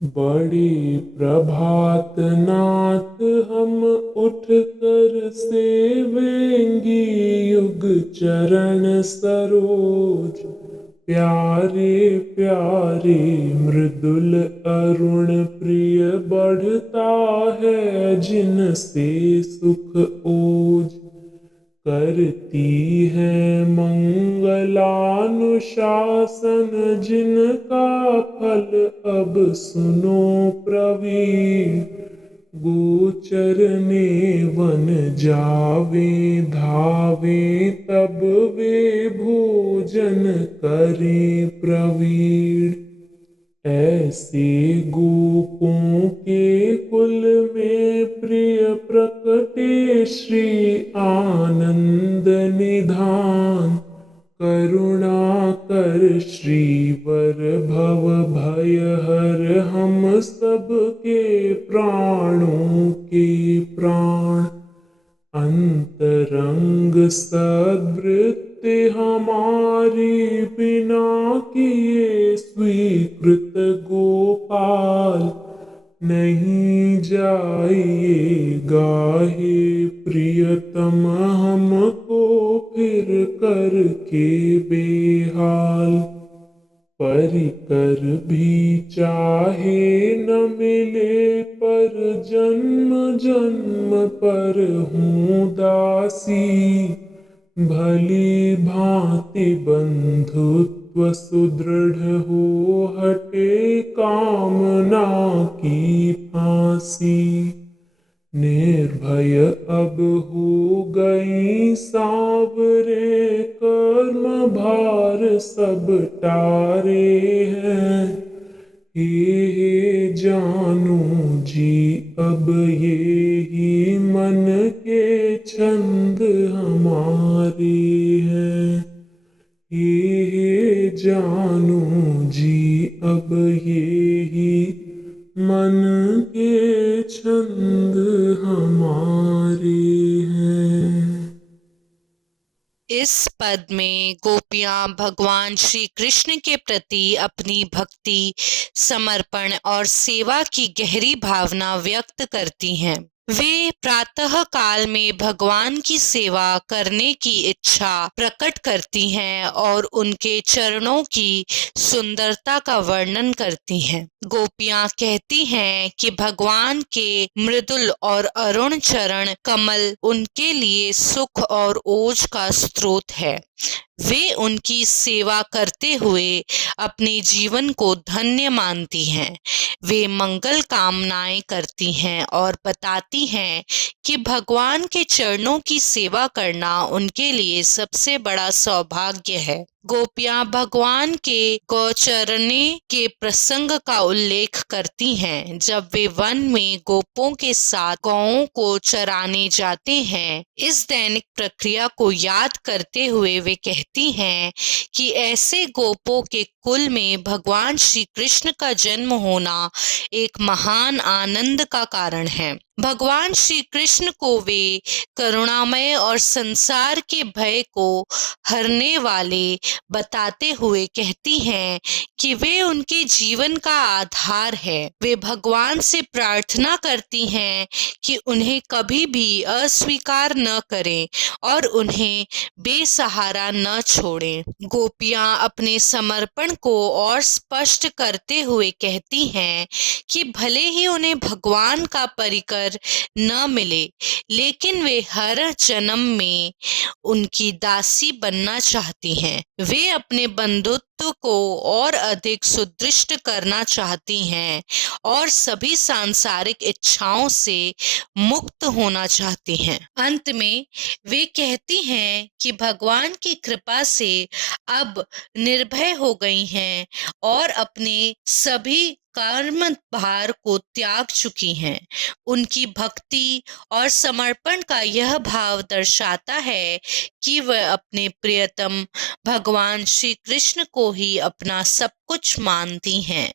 बड़ी प्रभात नाथ हम उठ कर सेवेंगी युग चरण सरोज। प्यारे प्यारे मृदुल अरुण प्रिय बढ़ता है जिनसे सुख ओज। करती है मंगलानुशासन जिनका फल अब सुनो प्रवीण। गोचरने वन जावे धावे तब वे भोजन करें प्रवीण। ऐसे गोपों के कुल में प्रिय प्रकटे श्री आनंद निधान। करुणा कर श्रीवर भव भय हर हम सबके प्राणों के प्राण। अंतरंग सद्वृत्ति हमारी बिना किए स्वीकृत गोपाल। नहीं जाइएगा हे प्रियतम हमको फिर करके बेहाल। परिकर भी चाहे न मिले पर जन्म जन्म पर हूँ दासी। भली भांति बंधुत्व सुदृढ़ हो हटे कामना की फांसी। निर्भय अब हो गई सांवरे कर्म भार सब टारे हैं। हे जानू जी अब ये ही मन के छंद हमारे हैं। हे जानू जी अब ये ही मन के छंद हमारे हैं। इस पद में गोपियां भगवान श्री कृष्ण के प्रति अपनी भक्ति, समर्पण और सेवा की गहरी भावना व्यक्त करती हैं। वे प्रातः काल में भगवान की सेवा करने की इच्छा प्रकट करती हैं और उनके चरणों की सुंदरता का वर्णन करती हैं। गोपियां कहती हैं कि भगवान के मृदुल और अरुण चरण कमल उनके लिए सुख और ओज का स्रोत है। वे उनकी सेवा करते हुए अपने जीवन को धन्य मानती हैं। वे मंगल कामनाएं करती हैं और बताती हैं कि भगवान के चरणों की सेवा करना उनके लिए सबसे बड़ा सौभाग्य है। गोपियां भगवान के गोचरने के प्रसंग का उल्लेख करती हैं। जब वे वन में गोपों के साथ गौओं को चराने जाते हैं, इस दैनिक प्रक्रिया को याद करते हुए वे कहती हैं कि ऐसे गोपों के कुल में भगवान श्री कृष्ण का जन्म होना एक महान आनंद का कारण है। भगवान श्री कृष्ण को वे करुणामय और संसार के भय को हरने वाले बताते हुए कहती हैं कि वे उनके जीवन का आधार है। वे भगवान से प्रार्थना करती हैं कि उन्हें कभी भी अस्वीकार न करें और उन्हें बेसहारा न छोड़ें। गोपियां अपने समर्पण को और स्पष्ट करते हुए कहती हैं कि भले ही उन्हें भगवान का परिकर न मिले, लेकिन वे हर जन्म में उनकी दासी बनना चाहती हैं। वे अपने बंधुत्व को और अधिक सुदृढ़ करना चाहती हैं और सभी सांसारिक इच्छाओं से मुक्त होना चाहती हैं। अंत में वे कहती हैं कि भगवान की कृपा से अब निर्भय हो गई हैं और अपने सभी कर्म भार को त्याग चुकी हैं। उनकी भक्ति और समर्पण का यह भाव दर्शाता है कि वह अपने प्रियतम भगवान श्री कृष्ण को ही अपना सब कुछ मानती हैं।